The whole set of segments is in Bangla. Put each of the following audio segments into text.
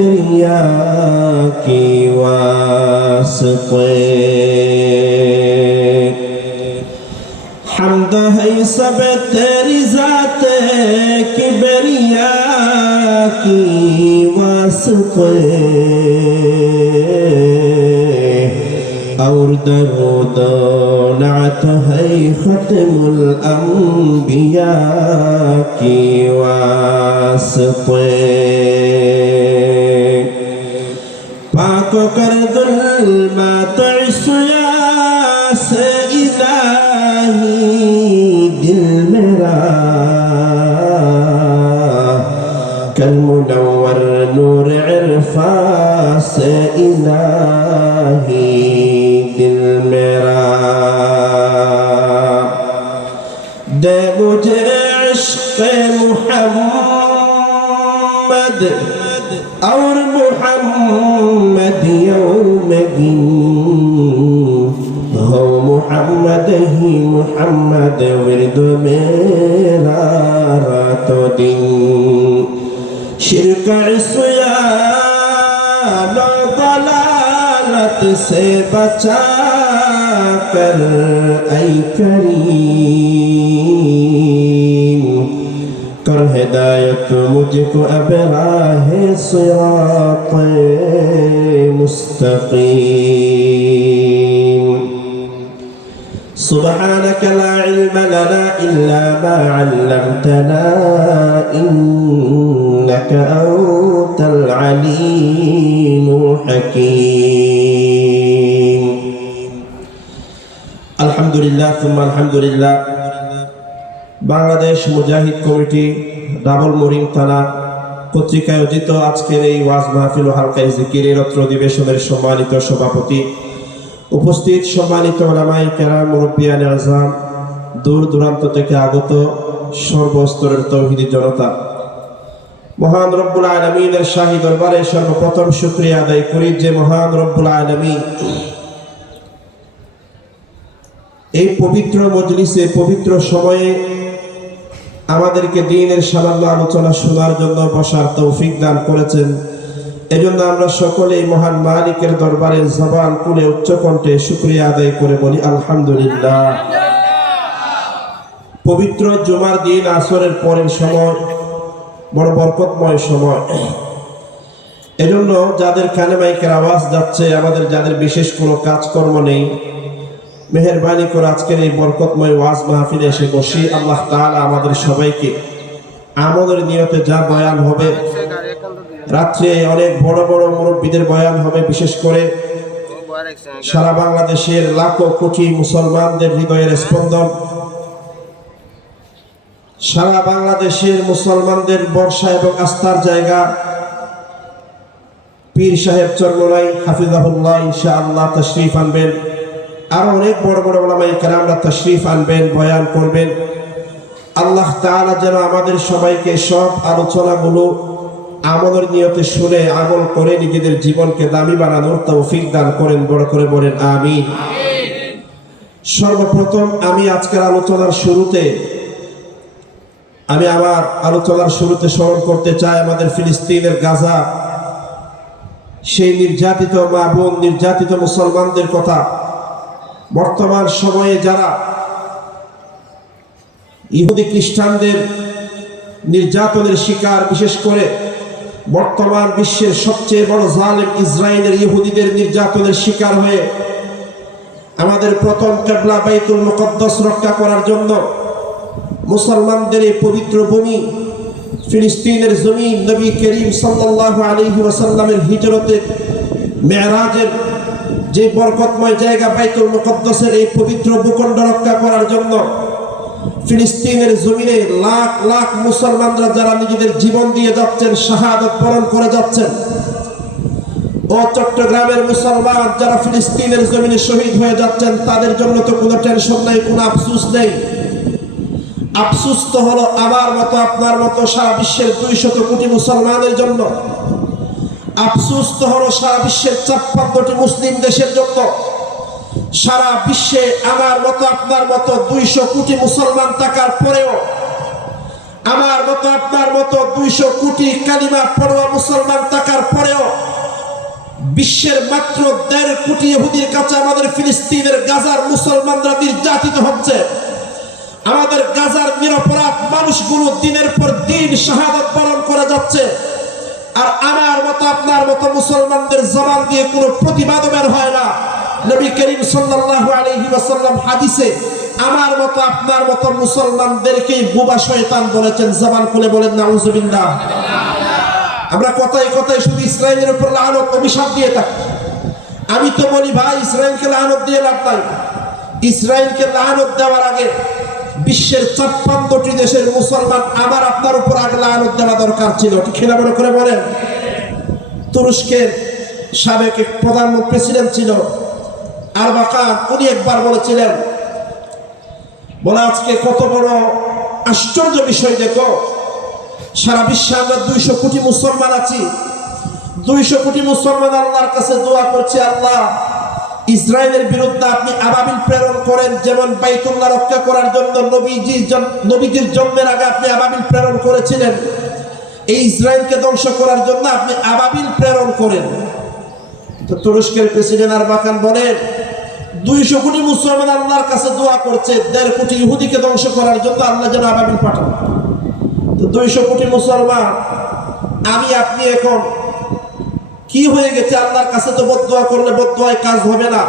دریا کی واسطے حمد ہے سب تیری ذات کی بریا کی واسطے اور درود نعت ہے ختم الانبیاء کی واسطے فقرض المطعس يا سإلهي بالمرا كالمنور نور عرفا سإلهي بالمرا ده مجھے عشق محمد اور محمد یومگی ہو محمد ہی محمد ورد میرا رات و دن شرک عصیان و ضلالت سے بچا کر اے کریم کر ہدایت مجھ کو اب راہ صراط مستقیم سبحانك لا علم لنا إلا ما علمتنا إنك أنت العليم الحكيم. الحمد لله ثم الحمد لله. Bangladesh Mujahid committee double mooring থানা কর্তৃক আয়োজিত আজকের এই ওয়াজ মাহফিল হালকাই জিকিরের অত্র অধিবেশনের সম্মানিত সভাপতি। উপস্থিত সম্মানিত ওলামাই কেরাম মুরব্বিয়ান আজম দূর দূরান্ত থেকে আগত সর্বস্তরের তৌহিদি জনতা। মহান রব্বুল আলমিনের শাহী দরবারে সর্বপ্রথম শুক্রিয়া আদায় করি যে মহান রব্বুল আলমী এই পবিত্র মজলিসে, পবিত্র সময়ে আমাদেরকে দিনের সামান্য আলোচনা শোনার জন্য বসার তৌফিক দান করেছেন। এজন্য আমরা সকলেই মহান মালিকের দরবারে জবান কুলে উচ্চকণ্ঠে শুক্রিয়া আদায় করে বলি, আলহামদুলিল্লাহ। পবিত্র জুমার দিন, আসরের পরের সময়, বড় বরকতময় সময়। এজন্য যাদের কানে মাইকের আওয়াজ যাচ্ছে, আমাদের যাদের বিশেষ কোনো কাজকর্ম নেই মেহরবানি করে আজকের এই বরকতময় ওয়াজ মাহফিলে এসে বসি। আল্লাহ তাআলা আমাদের সবাইকে আমাদের নিয়তে যা বয়ান হবে, রাত্রে অনেক বড় বড় মুরব্বীদের বয়ান হবে, বিশেষ করে সারা বাংলাদেশের লাখো কোটি মুসলমানদের হৃদয়ের স্পন্দন। সারা বাংলাদেশের মুসলমানদের বর্ষা এবং আস্থার জায়গা। পীর সাহেব চরমলাই হাফিজাহুল্লাহ ইনশাআল্লাহ তশরিফ আনবেন। আরও অনেক বড় বড় ওলামাই কেরামরা তশরিফ আনবেন, বয়ান করবেন। আল্লাহ তাআলা যেন আমাদের সবাইকে সব আলোচনাগুলো আমলের নিয়তে শুনে আমল করে নিজেদের জীবনকে দামি বানানোর তৌফিক দান করেন, বড় করে বলেন, আমিন। সর্বপ্রথম আমি আজকের আলোচনার শুরুতে, আমি আমার আলোচনার শুরুতে স্মরণ করতে চাই আমাদের ফিলিস্তিনের গাজা, সেই নির্যাতিত মা বোন, নির্যাতিত মুসলমানদের কথা। বর্তমান সময়ে যারা ইহুদি খ্রিস্টানদের নির্যাতনের শিকার, বিশেষ করে বর্তমান বিশ্বের সবচেয়ে বড় জালেম ইসরায়েলের ইহুদিদের নির্যাতনের শিকার হয়ে আমাদের প্রথম কেবলা বাইতুল মুকদ্দস রক্ষা করার জন্য মুসলমানদের এই পবিত্র ভূমি, ফিলিস্তিনের জমিন নবী করিম সাল্লাল্লাহু আলাইহি ওয়াসাল্লামের হিজরতের মেরাজের যে বরকতময় জায়গা বাইতুল মুকদ্দসের এই পবিত্র ভূখণ্ড রক্ষা করার জন্য ফিলিস্তিনের জমিনে লাখ লাখ মুসলমানরা যারা নিজেদের জীবন দিয়ে যাচ্ছেন, শাহাদত বরণ করে যাচ্ছেন, ও চট্টগ্রামের মুসলমান যারা ফিলিস্তিনের জমিনে শহীদ হয়ে যাচ্ছেন, তাদের জন্য তো কোনো টেনশন নেই, কোনো আফসুস নেই। আফসুস তো হলো আমার মতো, আপনার মতো সারা বিশ্বের দুইশত কোটি মুসলমানের জন্য। আফসুস তো হলো সারা বিশ্বের ছাপ্পান্নটি মুসলিম দেশের জন্য। সারা বিশ্বে আমার মতো, আপনার মতো দুইশো কোটি মুসলমান থাকার পরেও, আমার মতো, আপনার মতো দুইশো কোটি কালিমা পড়ুয়া মুসলমান থাকার পরেও, বিশ্বের মাত্র দেড় কোটি ইহুদির কাছে আমাদের ফিলিস্তিনের গাজার মুসলমানরা নির্যাতিত হচ্ছে। আমাদের গাজার নিরপরাধ মানুষগুলো দিনের পর দিন শাহাদত পালন করে যাচ্ছে। আর আমার মতো আপনার মতো মুসলমানদের জবান দিয়ে কোনো প্রতিবাদ বের হয় না। নবী করিম সাল্লাল্লাহু আলাইহি ওয়াসাল্লাম হাদিসে আমার মতো আপনার মতো মুসলমানদেরকেই বুবা শয়তান বলেছেন। জবান খুলে বলেন, নাউজুবিল্লাহ। আমরা কথায় কথায় শুধু ইসরায়েলের উপর লানত, অভিশাপ দিয়ে থাকি। আমি তো বলি, ভাই, ইসরায়েলকে লানত দিয়ে লাভ নাই। ইসরায়েলকে লানত দেওয়ার আগে বিশ্বের ছাপ্পান্নটি দেশের মুসলমান আমার আপনার উপর আগে লানত দেওয়া দরকার ছিল। খেলা বড় করে বলেন? তুরস্কের সাবেক প্রধানমন্ত্রী প্রেসিডেন্ট ছিল। আর বাকান উনি একবার বলেছিলেন, বলে আজকে কত বড় আশ্চর্য বিষয় দেখো। সারা বিশ্বে আমরা দুইশো কোটি মুসলমান আছি। দুইশো কোটি মুসলমান আল্লাহর কাছে দোয়া করছে, আল্লাহ ইসরায়েলের বিরুদ্ধে আপনি আবাবিল প্রেরণ করেন, যেমন বাইতুল্লাহ রক্ষা করার জন্য নবীজি নবীজির জন্মের আগে আপনি আবাবিল প্রেরণ করেছিলেন। এই ইসরায়েলকে ধ্বংস করার জন্য আপনি আবাবিল প্রেরণ করেন। তো তুরস্কের প্রেসিডেন্ট আর বাকান বলেন, দুইশো কোটি মুসলমান আল্লাহর কাছে দোয়া করছে, দেড় কোটি ইহুদিকে ধ্বংস করার জন্য আল্লাহ যেন আবাবিল পাঠান। তো দুইশো কোটি মুসলমান, আমি, আপনি এখন কি হয়ে গেছে? আল্লাহর কাছে তো বদোয়া করলে বদোয়ায় কাজ হবে না।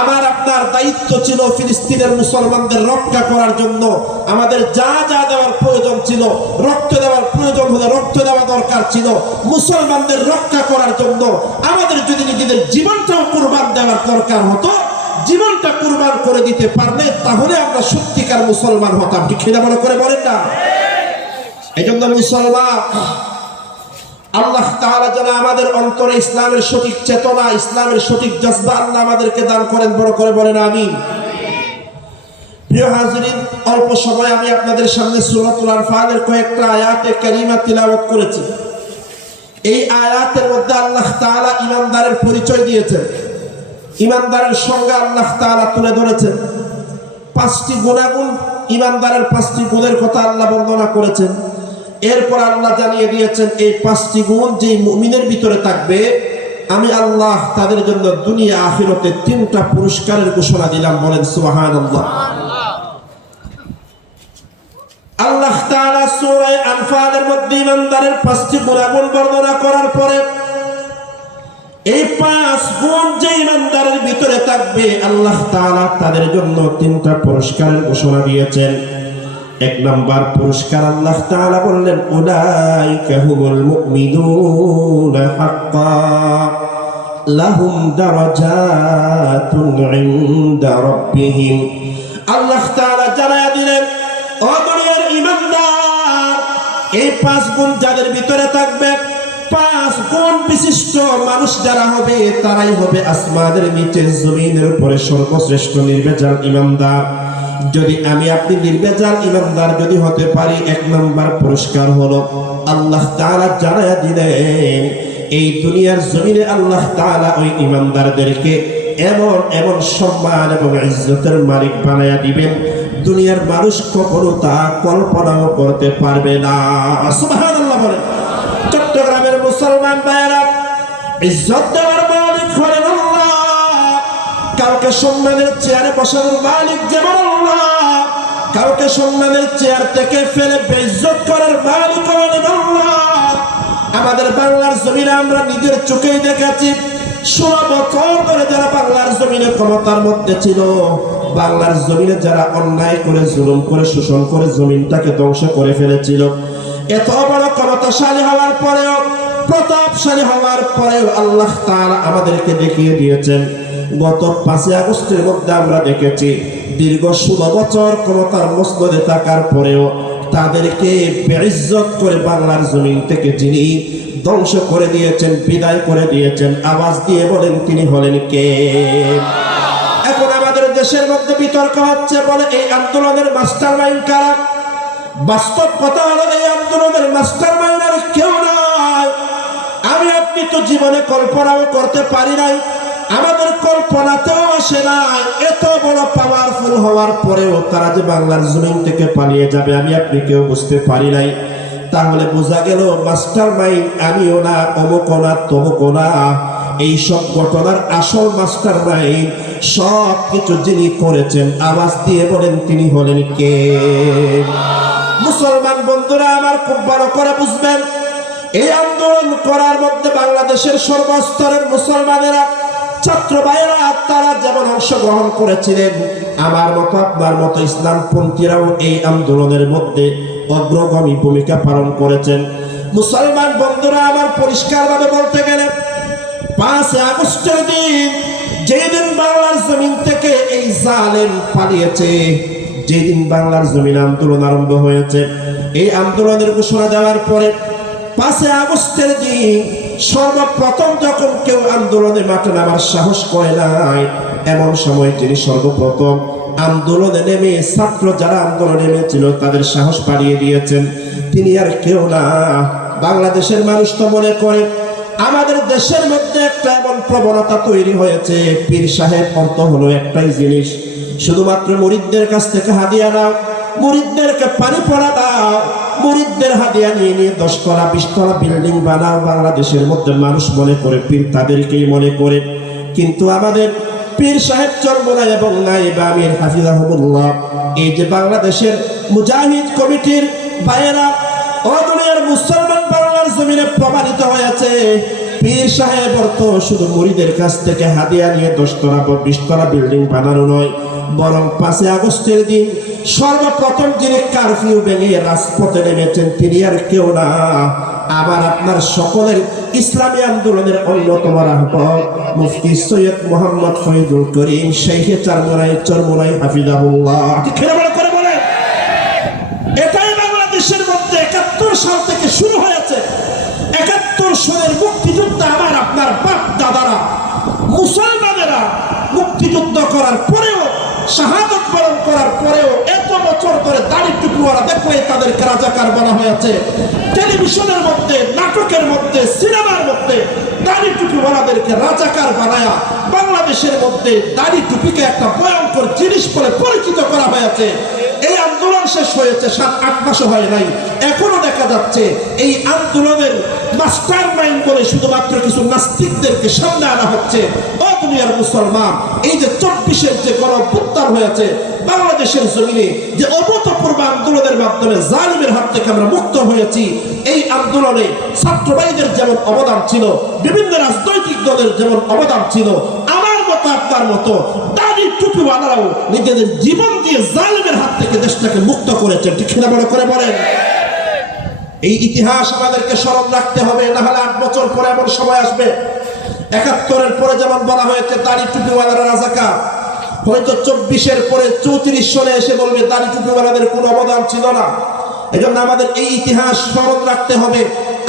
আমার আপনার দায়িত্ব ছিল ফিলিস্তিনের মুসলমানদের রক্ষা করার জন্য। আমাদের যা যা দেওয়ার প্রয়োজন ছিল রক্ত দেওয়ার প্রয়োজন হলে রক্ত দেওয়া দরকার ছিল মুসলমানদের রক্ষা করার জন্য। আমাদের যদি নিজেদের জীবনটাও কুরবান দেওয়ার দরকার হতো জীবনটা কুরবান করে দিতে পারলে তাহলে আমরা সত্যিকার মুসলমান হতাম। ঠিক মনে করে বলেন না? এই জন্য মুসলমান। আল্লাহ তাআলা যেন আমাদের অন্তরে ইসলামের সঠিক চেতনা, ইসলামের সঠিক জজবা আল্লাহ আমাদেরকে দান করেন, বড় করে বলেন, আমিন। প্রিয় হাজরিন, অল্প সময় আমি আপনাদের সামনে সূরাতুল আনফালের কয়েকটা আয়াতে কারিমা তিলাওয়াত করেছি। এই আয়াতের মধ্যে আল্লাহ তাআলা ইমানদারের পরিচয় দিয়েছেন। ইমানদারের সঙ্গে আল্লাহ তাআলা তুলে ধরেছেন। পাঁচটি গুণাগুণ ইমানদারের পাঁচটি গুণের কথা আল্লাহ বর্ণনা করেছেন। এরপর আল্লাহ জানিয়ে দিয়েছেন, এই পাঁচটি গুণ যে মুমিনের ভিতরে থাকবে, আমি আল্লাহ তাদের জন্য দুনিয়া আখিরতে তিনটা পুরস্কারের ঘোষণা দিলাম। বলেন সুবাহান আল্লাহ আল্লাহ তাআলা সূরা আনফালের মধ্যে ইমানদারের পাঁচটি গুণাগুণ বর্ণনা করার পরে, এই পাঁচ গুণ যে ইমানদারের ভিতরে থাকবে, আল্লাহ তাআলা তাদের জন্য তিনটা পুরস্কারের ঘোষণা দিয়েছেন। এক নাম্বার পুরস্কার আল্লাহ তাআলা বললেন, উলাইকা হুমুল মুমিনুনা হাক্কা, লাহুম দারাজাতুন ইনদা রাব্বিহিম। আল্লাহ তাআলা জানায়া দিলেন, ও দুনিয়ার ঈমানদার এই পাঁচ গুণ যাদের ভিতরে থাকবে, পাঁচ গুণ বিশিষ্ট মানুষ যারা হবে, তারাই হবে আসমানের নিচে জমিনের উপরে সর্বশ্রেষ্ঠ নির্বেজাল ইমানদার। যদি আমি আপনি নির্বেজাল ইমানদার যদি হতে পারি, এক নম্বর পুরস্কার হলো আল্লাহ তাআলা জানায়া দিলেন, এই দুনিয়ার জমিনে আল্লাহ তাআলা ওই ইমানদারদেরকে এমন এমন সম্মান এবং ইজ্জতের মালিক বানায়া দিবেন। দুনিয়ার মানুষ কখনো তা কল্পনাও করতে পারবে না। চট্টগ্রামের মুসলমান ভাইয়েরা, ইজ্জত দেওয়ার কাউকে সম্মানের চেয়ারে বসানোর মালিক যেমন আল্লাহ, কাউকে সম্মানের চেয়ার থেকে ফেলে বেইজ্জত করার মালিক আমাদের বাংলার জমিনে আমরা নিজের চোখেই দেখেছি ধ্বংস করে ফেলেছিল। এত বড় হওয়ার পরেও হওয়ার পরেও আল্লাহ আমাদেরকে দেখিয়ে দিয়েছেন। গত পাঁচই আগস্টের মধ্যে আমরা দেখেছি, দীর্ঘ ষোলো বছর ক্ষমতার মসনদে থাকার পরেও তাদেরকে বেইজ্জত করে বাংলার জমিন থেকে যিনি ধ্বংস করে দিয়েছেন, বিদায় করে দিয়েছেন, আওয়াজ দিয়ে বলেন তিনি হলেন কে? এখন আমাদের দেশের মধ্যে বিতর্ক হচ্ছে, বলে এই আন্দোলনের মাস্টার মাইন্ড কারা? বাস্তব কথা হলো এই আন্দোলনের মাস্টার মাইন্ড আর কেউ নয় আমি আপনি তো জীবনে কল্পনাও করতে পারি নাই আমাদের কল্পনাতেও আসে না। এত বড় পাওয়ারফুল হওয়ার পরেও তারা যে বাংলার জমিন থেকে পালিয়ে যাবে, আমি আপনি কেউ বুঝতে পারি নাই। তাহলে বোঝা গেল, মাস্টার মাইন্ড আমিও না অমুক না তমুক না। এই সব ঘটনার আসল মাস্টার মাইন্ড সব কিছু যিনি করেছেন, আওয়াজ দিয়ে বলেন তিনি হলেন কে? মুসলমান বন্ধুরা, আমার খুব ভালো করে বুঝবেন, এই আন্দোলন করার মধ্যে বাংলাদেশের সর্বস্তরের মুসলমানেরা ছাত্র ভাইয়েরা তারা যেমন অংশগ্রহণ করেছিলেন, আমার মতো আপনার মতো ইসলামপন্থীরাও এই আন্দোলনের মধ্যে অগ্রগামী ভূমিকা পালন করেছেন। মুসলমান বন্ধুরা, আমার পরিষ্কারভাবে বলতে গেলে পাঁচ আগস্টের দিন যেদিন বাংলার জমিন থেকে এই জালেম পালিয়েছে, যেদিন বাংলার জমিন আন্দোলন আরম্ভ হয়েছে, এই আন্দোলনের ঘোষণা দেওয়ার পরে পাঁচে আগস্টের দিন সর্বপ্রথম যখন কেউ আন্দোলনে মাঠে নামার সাহস করে নাই, এমন সময় তিনি সর্বপ্রথম আন্দোলনে নেমে ছাত্র যারা আন্দোলনে নেমেছিল তাদের সাহস বাড়িয়ে দিয়েছেন। তিনি আর কেউ না। বাংলাদেশের মানুষ তো মনে করে, আমাদের দেশের মধ্যে একটা এমন প্রবণতা তৈরি হয়েছে, পীর সাহেব অর্থ হলো একটাই জিনিস, শুধুমাত্র মরিদদের কাছ থেকে হাদিয়া নাও। মুরিদদেরকে পানি পড়া দাও। মুরিদদের হাদিয়া নিয়ে নিয়ে দশতলা, বিশতলা বিল্ডিং বানাও। বাংলাদেশের মধ্যে মানুষ মনে করে, পীর তাদেরকেই মনে করে। কিন্তু আমাদের পীর সাহেব চরমোনা এবং নাইব আমির হাফিজাহুল্লাহ এই যে বাংলাদেশের মুজাহিদ কমিটির বাইরা অদুনিয়ার মুসলমান বাংলার জমিনে প্রমাণিত হয়েছে, পীর সাহেব অর্থ শুধু মুড়িদের কাছ থেকে হাদিয়া নিয়ে দশতলা বা বিশতলা বিল্ডিং বানানো নয়, বরং পাঁচই আগস্টের দিন সর্বপ্রথম যিনি কারফিউ ভেঙে রাজপথে নেমেছেন, তিনি আর কেউ না। আবার আপনার সকলের ইসলামী আন্দোলনের অন্যতম রাহবর মুফতি সৈয়দ মোহাম্মদ ফরিদুল করিম শেখে চারমোনাই, চরমোনাই মধ্যে একাত্তর সাল থেকে শুরু হয়েছে। একাত্তর সালের মুক্তিযুদ্ধ আমার আপনার বাপ দাদারা মুসলমানেরা মুক্তিযুদ্ধ করার পরেও শাহাদত বরণ করার পরেও এত বছর ধরে তাদেরকে রাজাকার বলা হয়েছে। টেলিভিশনের মধ্যে, নাটকের মধ্যে, সিনেমার মধ্যে দাড়ি রাজাকার বানায়া বাংলাদেশের মধ্যে দাড়ি টুপিকে একটা ভয়ঙ্কর জিনিস বলে পরিচিত করা হয়েছে। এই আন্দোলন শেষ হয়েছে সাত, আট মাসও হয় নাই। এখনও দেখা যাচ্ছে এই আন্দোলনের মাস্টার মাইন্ড বলে শুধুমাত্র কিছু নাস্তিকদেরকে সামনে আনা হচ্ছে। ও দুনিয়ার মুসলমান, এই যে চব্বিশের যে গণ হয়েছে বাংলাদেশের জমিনে যে অভূতপূর্ব আন্দোলনের মাধ্যমে জালিমের হাত থেকে আমরা মুক্ত হয়েছি, এই আন্দোলনে ছাত্র ভাইদের যেমন অবদান ছিল, বিভিন্ন রাজনৈতিক দলের যেমন অবদান ছিল, আমার মতো, আপনার মতো, দাড়ি টুপিওয়ালারাও নিজেদের জীবন দিয়ে জালিমের হাত থেকে দেশটাকে মুক্ত করেছে ঠিক না বড় করে বলেন? এই ইতিহাস আমাদেরকে স্মরণ রাখতে হবে, না হলে আট বছর পরে এমন সময় আসবে। একাত্তরের পরে যেমন বলা হয়েছে, দাড়ি টুপিওয়ালারা রাজাকা হয়তো চব্বিশের পরে চৌত্রিশ সনে এসে বলবে, দাড়ি টুপিওয়ালাদের কোনো অবদান ছিল না। এজন্য আমাদের এই ইতিহাস স্মরণ রাখতে হবে।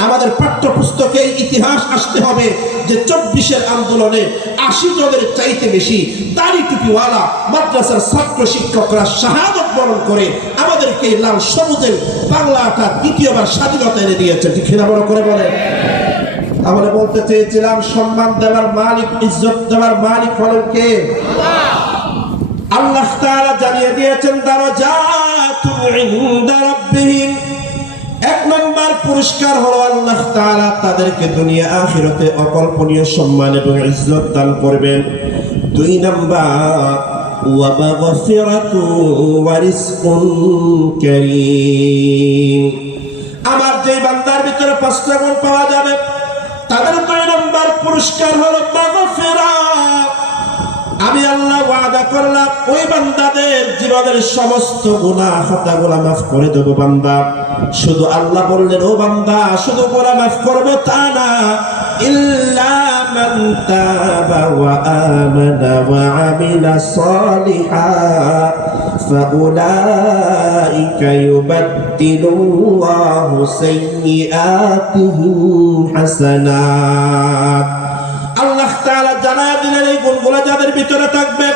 আমাদের পাঠ্যপুস্তকে এই ইতিহাস আসতে হবে যে চব্বিশের আন্দোলনে আশি জনের চাইতে বেশি দাড়ি টুপিওয়ালা মাদ্রাসার ছাত্র শিক্ষকরা শাহাদত বরণ করে আমাদেরকে এই লাল সবুজের বাংলাটা দ্বিতীয়বার স্বাধীনতা এনে দিয়েছে। ঠিক বড় করে বলে তাহলে বলতে চেয়েছিলাম, সম্মান দেওয়ার মালিক, ইজ্জত দেওয়ার মালিক হলেন কে? তাআলা জানিয়ে দিয়েছেন দারাজাতুন ইনদা রাব্বিহিম। এক নম্বর পুরস্কার হলো আল্লাহ তাআলা তাদেরকে দুনিয়া আখিরাতে অকল্পনীয় সম্মান এবং ইজ্জত দান করবেন। দুই নম্বর, ওয়া মাগফিরাতু ওয়া রিজকুন কারীম। আমার যে বান্দার ভিতরে পাঁচটা গুণ পাওয়া যাবে, তাদের দুই নম্বর পুরস্কার হলো আমি আল্লাহ ওয়াদা করলাম, ওই বান্দাদের জীবনের সমস্ত গুণা গুনাহ খাতাগুলা মাফ করে দেবো বান্দা। শুধু আল্লাহ বললেন, ও বান্দা, শুধু গুনাহ মাফ করব তা না। ইল্লা মান তাবা ওয়া আমানা ওয়া আমিলা সালিহা ফাউলাইকা ইউবাদদিলুল্লাহু সাইয়্যাতিহিম হাসানাত। আল্লাহ জানায় দিলেন এই গুণগুলো যাদের ভিতরে থাকবে,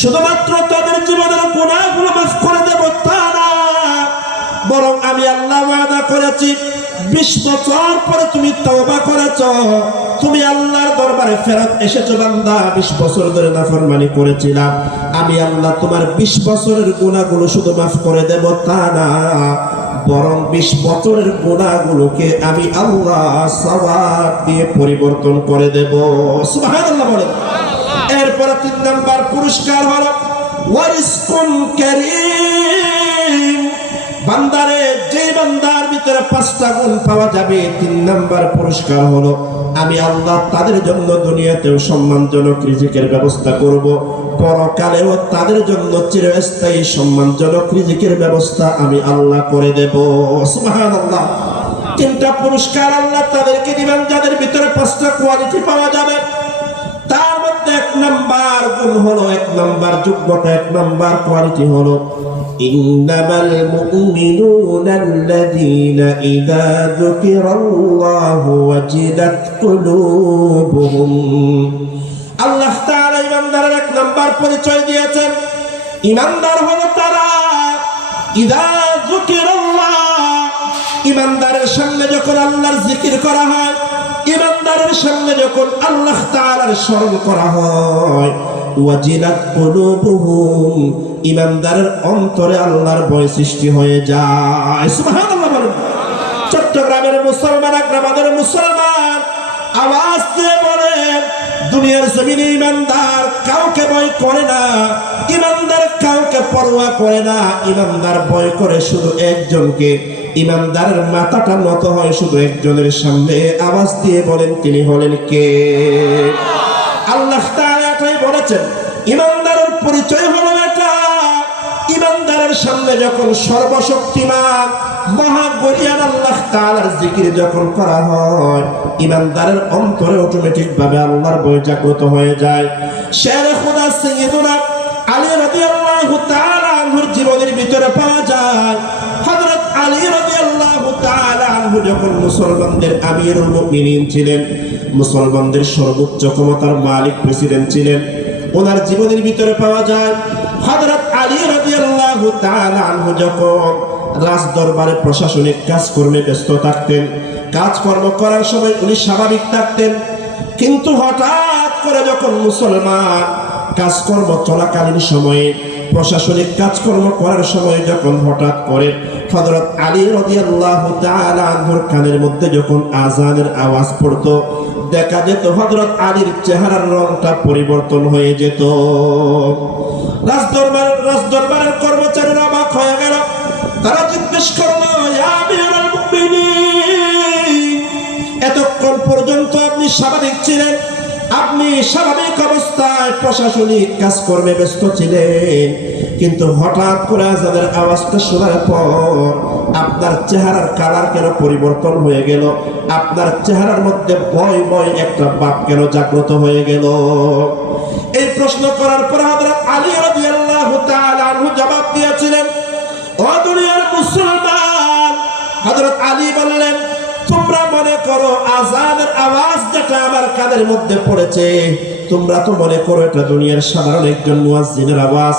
শুধুমাত্র তাদের জীবনের গুণাগুলো মাফ করে দেব তা না, বরং আমি আল্লাহ ওয়াদা করেছি, বিশ বছর পরে তুমি তওবা করেছ, তুমি আল্লাহর দরবারে ফেরত এসেছ বান্দা, বিশ বছর ধরে নাফরমানি করেছিলাম, আমি আল্লাহ তোমার বিশ বছরের গুণাগুলো শুধু মাফ করে দেব তা না বরং বিশ বছরের গুণাগুলোকে আমি আল্লাহ সবাব দিয়ে পরিবর্তন করে দেব। সুবহানাল্লাহ বলেন। এরপরে তিন নাম্বার পুরস্কার হলো ওয়ারিসকুন কারীম। বান্দারে যে বান্দার ভিতরে পাঁচটা গুণ পাওয়া যাবে তিন নাম্বার পুরস্কার হলো আমি আল্লাহ তাদের জন্য দুনিয়াতেও সম্মানজনক রিজিকের ব্যবস্থা করব। পরকালেও তাদের জন্য চিরস্থায়ী সম্মানজনক রিজিকের ব্যবস্থা আমি আল্লাহ করে দেব সুবহানাল্লাহ তিনটা পুরস্কার আল্লাহ তাদেরকে দিবেন যাদের ভিতরে পাঁচটা কোয়ালিটি পাওয়া যাবে তার মধ্যে এক নাম্বার গুণ হলো এক নাম্বার যোগ্যতা এক নাম্বার কোয়ালিটি হলো إنما المؤمنون الذين إذا ذكر الله وجلت قلوبهم আল্লাহ তাআলা ইমানদারের এক নাম্বার পরিচয় দিয়েছেন। ইমানদার হলো তারা। ইদা ইমানদারের সামনে যখন আল্লাহর জিকির করা হয়, ইমানদারের সামনে যখন আল্লাহ তাআলার স্মরণ করা হয়, ওয়াজিলাত কুলুবুহুম। ইমানদারের অন্তরে আল্লাহর ভয় সৃষ্টি হয়ে যায়। সুবহানাল্লাহ বলেন। চট্টগ্রামের মুসলমান, আগ্রাবাদের মুসলমান, আওয়াজ দিয়ে দুনিয়ার জমিনে ইমানদার কাউকে ভয় করে না, ইমানদার কাউকে পরোয়া করে না, ইমানদার ভয় করে শুধু একজনকে। ইমানদারের মাথাটা নত হয় শুধু একজনের সামনে। আওয়াজ দিয়ে বলেন, তিনি হলেন কে? আল্লাহ তাআলা এটাই বলেছেন, ইমানদারের পরিচয় হলো এটা। ইমানদারের সামনে যখন সর্বশক্তিমান মহাগরিয়ান আল্লাহ তাআলার জিকির যখন করা হয়, ইমানদারের অন্তরে অটোমেটিক ভাবে আল্লাহর ভয় জাগ্রত হয়ে যায়। শের খুদা সাইয়্যিদুনা আলী রাদিয়াল্লাহু তাআলা আনহুর জীবনের ভিতরে পাওয়া যায়। হযরত আলী রাদিয়াল্লাহু তাআলা আনহু যখন মুসলমানদের আমিরুল মুমিনিন ছিলেন, মুসলমানদের সর্বোচ্চ ক্ষমতার মালিক প্রেসিডেন্ট ছিলেন, ওনার জীবনের ভিতরে পাওয়া যায়। হযরত আলী রাদিয়াল্লাহু তাআলা আনহু যখন রাজ দরবারে প্রশাসনিক কাজকর্মে ব্যস্ত থাকতেন। কাজকর্ম করার সময় উনি স্বাভাবিক থাকতেন। কিন্তু হঠাৎ করে যখন মুসলমান কাজকর্ম চলাকালীন সময়ে, প্রশাসনিক কাজকর্ম করার সময় যখন হঠাৎ করে হযরত আলী রাদিয়াল্লাহু তাআলা আনহুর কানের মধ্যে যখন আজানের আওয়াজ পড়তো, দেখা যেত হযরত আলীর চেহারার রংটা পরিবর্তন হয়ে যেত। রাজদরবার, রাজদরবারের কর্মচারীরা অবাক হয়ে গেল। তারা জিজ্ঞেস করল এতক্ষণ পর্যন্ত আপনি স্বাভাবিক ছিলেন। আপনি স্বাভাবিক অবস্থায় প্রশাসনিক ব্যস্ত ছিলেন। কিন্তু হঠাৎ করে আওয়াজটা শোনার পর আপনার চেহারার কালার কেন পরিবর্তন হয়ে গেল? আপনার চেহারার মধ্যে ভয় ভয় একটা বাপ কেন জাগ্রত হয়ে গেল? এই প্রশ্ন করার পর হযরত আলী রাদিয়াল্লাহু জবাব হযরত আলী বললেন, তোমরা মনে করো আজানের আওয়াজ যেটা আমার কানের মধ্যে পড়েছে? তোমরা তো মনে করো এটা দুনিয়ার সাধারণ একজন মুয়াজ্জিনের আওয়াজ।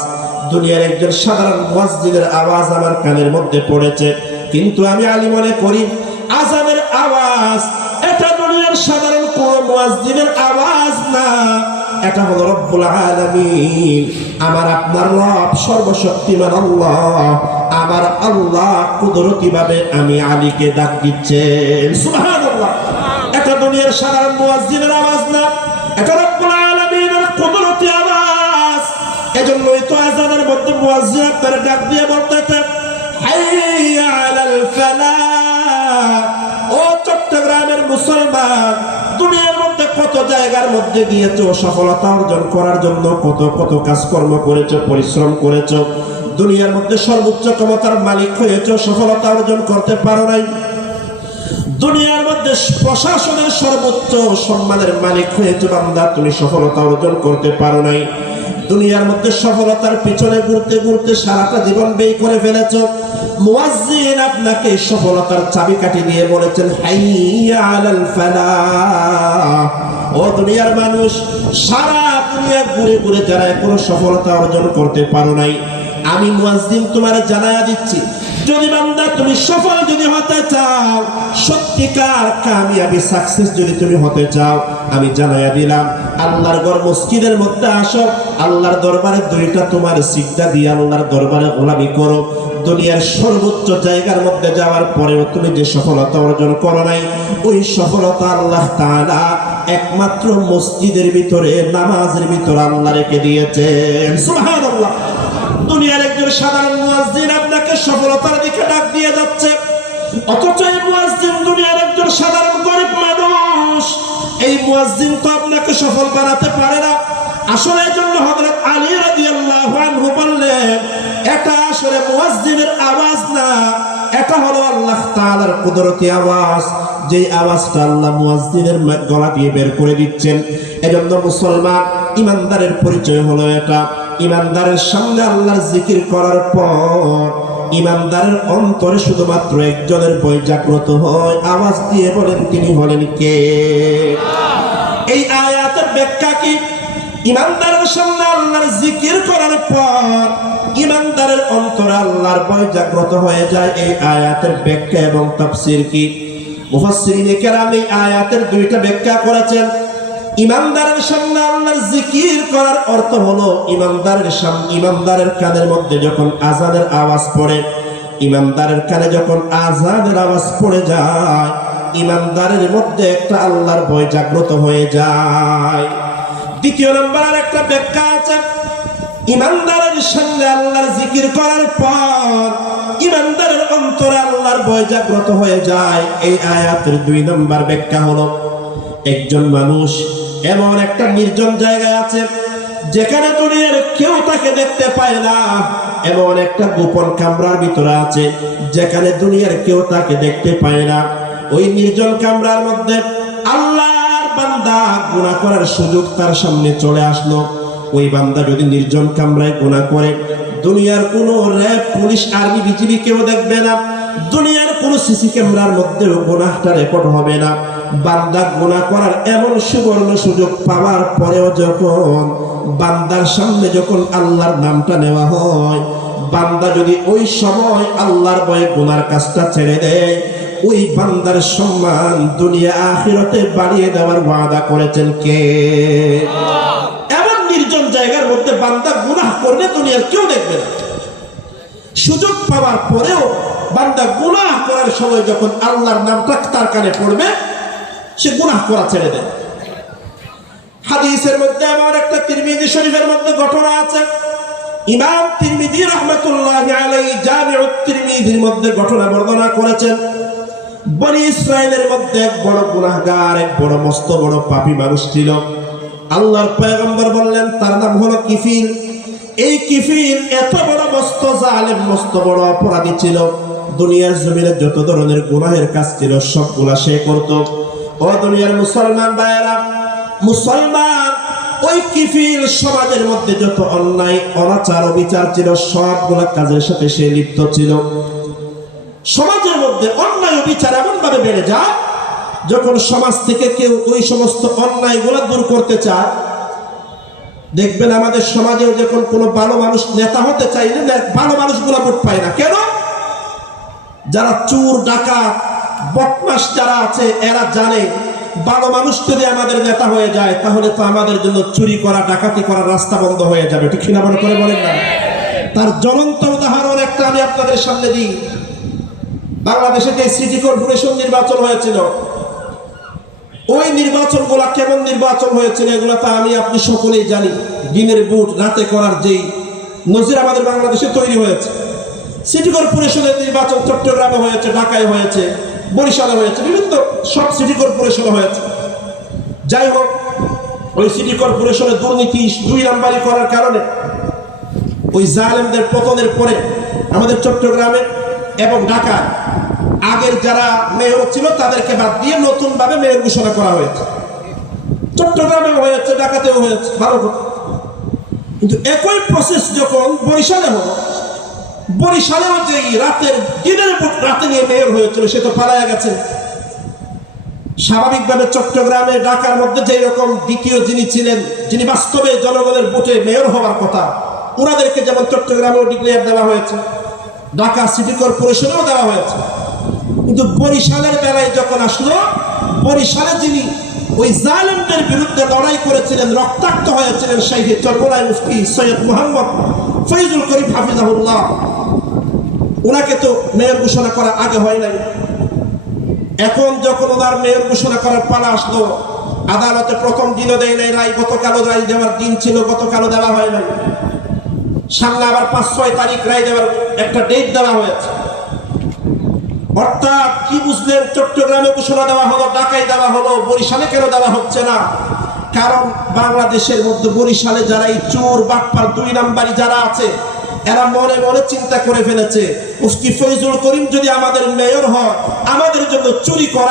দুনিয়ার একজন সাধারণ মুয়াজ্জিনের আওয়াজ আমার কানের মধ্যে পড়েছে। কিন্তু আমি আলী মনে করি আজানের আওয়াজ এটা দুনিয়ার সাধারণ কোন মুয়াজ্জিনের আওয়াজ না। এটা হলো রব্বুল আলামিন। আমার আপনার রব সর্বশক্তিমান আল্লাহ। আমার আল্লাহ কুদরতি ভাবে আমি আলীকে ডাক দিচ্ছেন। সুবহানাল্লাহ। এটা দুনিয়ার সাধারণ মুয়াজ্জিনের আওয়াজ না। এটা রব্বুল আলামিনের কুদরতি আওয়াজ। এজন্যই তো আজানের মধ্যে মুয়াজ্জিন আপনার ডাক দিয়ে বলতেছে, হাইয়া আলাল ফালাহ ও চট্টগ্রামের মুসলমান জায়গার মধ্যে গিয়েছো, সফলতা অর্জন করার জন্য কত কত কাজকর্ম করেছ, পরিশ্রম করেছ, দুনিয়ার মধ্যে সর্বোচ্চ ক্ষমতার মালিক হয়েছো, সফলতা অর্জন করতে পারো নাই। দুনিয়ার মধ্যে প্রশাসনের সর্বোচ্চ সম্মানের মালিক হয়েছে বান্দা, তুমি সফলতা অর্জন করতে পারো নাই। দুনিয়ার মধ্যে সফলতার পিছনে ঘুরতে ঘুরতে সারাটা জীবন ব্যয় করে ফেলেছ। মুয়াজ্জিন আপনাকে সফলতার চাবিকাঠি দিয়ে বলেছেন হাইয়া আলাল ফালাহ। ও দুনিয়ার মানুষ, সারা দুনিয়া ঘুরে ঘুরে যারা কোনো সফলতা অর্জন করতে পারো নাই, আমি মুয়াজ্জিন তোমার জানায়া দিচ্ছি, যদি বান্দা তুমি সফল যদি হতে চাও, সত্যিকার কামিয়াবি সাকসেস যদি তুমি হতে চাও, আমি জানাইয়া দিলাম, আল্লাহর ঘর মসজিদের মধ্যে আসো, আল্লাহর দরবারে দুইটা তোমার সিজদা দিয়ে আল্লাহর দরবারে গোলামি করো, দুনিয়ার সর্বোচ্চ জায়গার মধ্যে যাওয়ার পরেও তুমি যে সফলতা অর্জন করো নাই, ওই সফলতা আল্লাহ তাআলা একমাত্র মসজিদের ভিতরে, নামাজের ভিতরে আল্লাহ রেখে দিয়েছেন। দুনিয়ার একজন সাধারণ মুয়াজ্জিন আপনাকে সফলতার দিকে ডাক দিয়ে যাচ্ছে। অথচ এই মুয়াজ্জিন দুনিয়ার একজন সাধারণ গরিব মানুষ। এই মুয়াজ্জিন তো আপনাকে সফল বানাতে পারে না। আসলে এই জন্য হযরত আলী রাদিয়াল্লাহু আনহু বললেন, এটা আসলে মুয়াজ্জিনের আওয়াজ না, এটা হলো আল্লাহ তাআলার কুদরতি আওয়াজ। যে আওয়াজটা আল্লাহ মুয়াজ্জিনের গলা দিয়ে বের করে দিচ্ছেন। এজন্য মুসলমান, ইমানদারের পরিচয় হলো এটা। ইমানদারের সামনে আল্লাহর জিকির করার পর, ইমানদারের অন্তরে শুধুমাত্র একজনের বই জাগ্রত হয়। আওয়াজ দিয়ে বলেন, তিনি হলেন কে? এই আয়াতের ব্যাখ্যা কি? ইমানদারের সামনে আল্লাহর জিকির করার পর আল্লাহর ভয় জাগ্রত হয়ে যায় এই আয়াতের ব্যাখ্যা এবং কি? মুফাসসিরিন কেরাম এই আয়াতের দুইটা ব্যাখ্যা করেছেন। ইমানদারের সামনে আল্লাহর জিকির করার অর্থ হলো ইমানদারের সামনে ইমানদারের কানের মধ্যে যখন আজানের আওয়াজ পড়ে, ইমানদারের কানে যখন আজানের আওয়াজ পড়ে যায়, ইমানদারের মধ্যে একটা আল্লাহর ভয় জাগ্রত হয়ে যায়। দ্বিতীয় নম্বর আর একটা ব্যাখ্যা আছে ইমানদারের সঙ্গে আল্লাহর জিকির করার পর ইমানদারের অন্তরে আল্লাহর ভয় জাগ্রত হয়ে যায়। এই আয়াতের দুই নম্বর ব্যাখ্যা হলো, একজন মানুষ এমন একটা নির্জন জায়গায় আছে, যেখানে দুনিয়ার কেউ তাকে দেখতে পায় না। এমন একটা গোপন কামরার ভিতরে আছে, যেখানে দুনিয়ার কেউ তাকে দেখতে পায় না। ওই নির্জন কামরার মধ্যে আল্লাহর বান্দা গুণা করার সুযোগ তার সামনে চলে আসলো। ওই বান্দা যদি নির্জন কামরায় গোনা করে, দুনিয়ার কোনো র্যাব, পুলিশ, আর্মি, বিজিবি কেউ দেখবে না। দুনিয়ার কোনো সিসি ক্যামেরার মধ্যেও গুনাহটা রেকর্ড হবে না। বান্দা গোনা করার এমন সুবর্ণ সুযোগ পাওয়ার পরেও যখন বান্দার সামনে যখন আল্লাহর নামটা নেওয়া হয়, বান্দা যদি ওই সময় আল্লাহর বয়ে গোনার কাজটা ছেড়ে দেয়, ওই বান্দার সম্মান দুনিয়া আখিরতে বাড়িয়ে দেওয়ার ওয়াদা করেছেন কে? নির্জন জায়গার মধ্যে বান্দা গুনাহ করলে দুনিয়ার কেউ দেখবে না। সুযোগ পাওয়ার পরেও বান্দা গুনাহ করার সময় যখন আল্লাহর নামটা তার কানে পড়বে, সে গুনাহ করা ছেড়ে দেয়। হাদিসের মধ্যে আমার একটা তিরমিজি শরীফের মধ্যে ঘটনা আছে। ইমাম তিরমিজি রহমতুল্লাহ আলাই জামিউত তিরমিজির মধ্যে ঘটনা বর্ণনা করেছেন। বনি ইসরায়েলের মধ্যে এক বড় গুনাহগার, এক বড় মস্ত বড় পাপী মানুষ ছিল। আল্লাহর পয়গম্বর বললেন, তার নাম হলো কিফিল। এই কিফিল এত বড় মস্ত জালেম, মস্ত বড় অপরাধী ছিল। দুনিয়ার জমিনে যত ধরনের গুনাহের কাজ ছিল, সবগুলা সে করত। ও দুনিয়ার মুসলমান ভাইয়েরা, মুসলমান, ওই কিফিল সমাজের মধ্যে যত অন্যায়, অনাচার, অবিচার ছিল, সবগুলা কাজের সাথে সে লিপ্ত ছিল। সমাজের মধ্যে অন্যায় বিচার এমন ভাবে বেড়ে যায় যখন সমাজ থেকে কেউ ওই সমস্ত অন্যায়গুলা দূর করতে চায়, দেখবেন আমাদের সমাজেও যখন কোনো ভালো মানুষ নেতা হতে চাইলে না- ভালো মানুষগুলা ভোট পায় না। কেন? যারা চুর ডাকা বদমাস যারা আছে, এরা জানে ভালো মানুষ যদি আমাদের নেতা হয়ে যায়, তাহলে তো আমাদের জন্য চুরি করা, ডাকাতি করার রাস্তা বন্ধ হয়ে যাবে। ঠিক কিনা মনে করে বলেন না? তার জ্বলন্ত উদাহরণ একটা আমি আপনাদের সামনে দিই। বাংলাদেশে যে সিটি কর্পোরেশন নির্বাচন হয়েছিল ওই নির্বাচনগুলা কেমন নির্বাচন হয়েছিল এগুলো তা আমি আপনি সকলেই জানি। দিনের বুট, রাতে করার যেই নজির আমাদের বাংলাদেশে তৈরি হয়েছে। সিটি কর্পোরেশনের নির্বাচন চট্টগ্রামে হয়েছে, ঢাকায় হয়েছে, বরিশালে হয়েছে, বিভিন্ন সব সিটি কর্পোরেশনে হয়েছে। যাই হোক, ওই সিটি কর্পোরেশনের দুর্নীতি দুই নাম্বারি করার কারণে ওই জালেমদের পতনের পরে আমাদের চট্টগ্রামে এবং ঢাকায় আগের যারা মেয়র ছিল, তাদেরকে বাদ দিয়ে নতুন ভাবে মেয়র ঘোষণা করা হয়েছে। চট্টগ্রামেও হয়েছে, ঢাকাতেও হয়েছে ভালো। কিন্তু একই প্রসেস যখন বরিশালে হলো, বরিশালেও যে রাতের দিনের রাতে নিয়ে মেয়র হয়েছিল, সে তো পালায়া গেছে। স্বাভাবিকভাবে চট্টগ্রামে, ঢাকার মধ্যে যেই রকম দ্বিতীয় যিনি ছিলেন, যিনি বাস্তবে জনগণের ভোটে মেয়র হওয়ার কথা ওনাদেরকে যেমন চট্টগ্রামেও ডিক্লেয়ার দেওয়া হয়েছে, ঢাকা সিটি কর্পোরেশনেও দেওয়া হয়েছে। কিন্তু বরিশালের বেলায় যখন আসলো বরিশালে যিনি ওই জালেমদের বিরুদ্ধে লড়াই করেছিলেন, রক্তাক্ত হয়েছিলেন সেই চরমোলাই মুফতি সৈয়দ মোহাম্মদ ফৈজুল করিম হাফিজাহুল্লাহ। ওনাকে তো মেয়র ঘোষণা করা আগে হয় নাই। এখন যখন ওনার মেয়র ঘোষণা করার পালা আসলো, আদালতে প্রথম দিনও দেয় নাই রায়, গতকালও রায় দেওয়ার দিন ছিল, গতকালও দেওয়া হয় নাই। সামনে আবার পাঁচ ছয় তারিখ রায় দেওয়ার একটা ডেট দেওয়া হয়েছে। অর্থাৎ কি বুঝলেন? চট্টগ্রামে ঘোষণা দেওয়া হলো, ঢাকায় দেওয়া হলো, বরিশালে কেন দেওয়া হচ্ছে না? কারণ বাংলাদেশের মধ্যে বরিশালে যারা এই চোর, বাটপার, দুই নাম্বারি যারা আছে, এরা মনে মনে চিন্তা করে ফেলেছে, মুফতি ফৈজুল করিম যদি আমাদের মেয়র হয়, আমাদের জন্য চুরি করা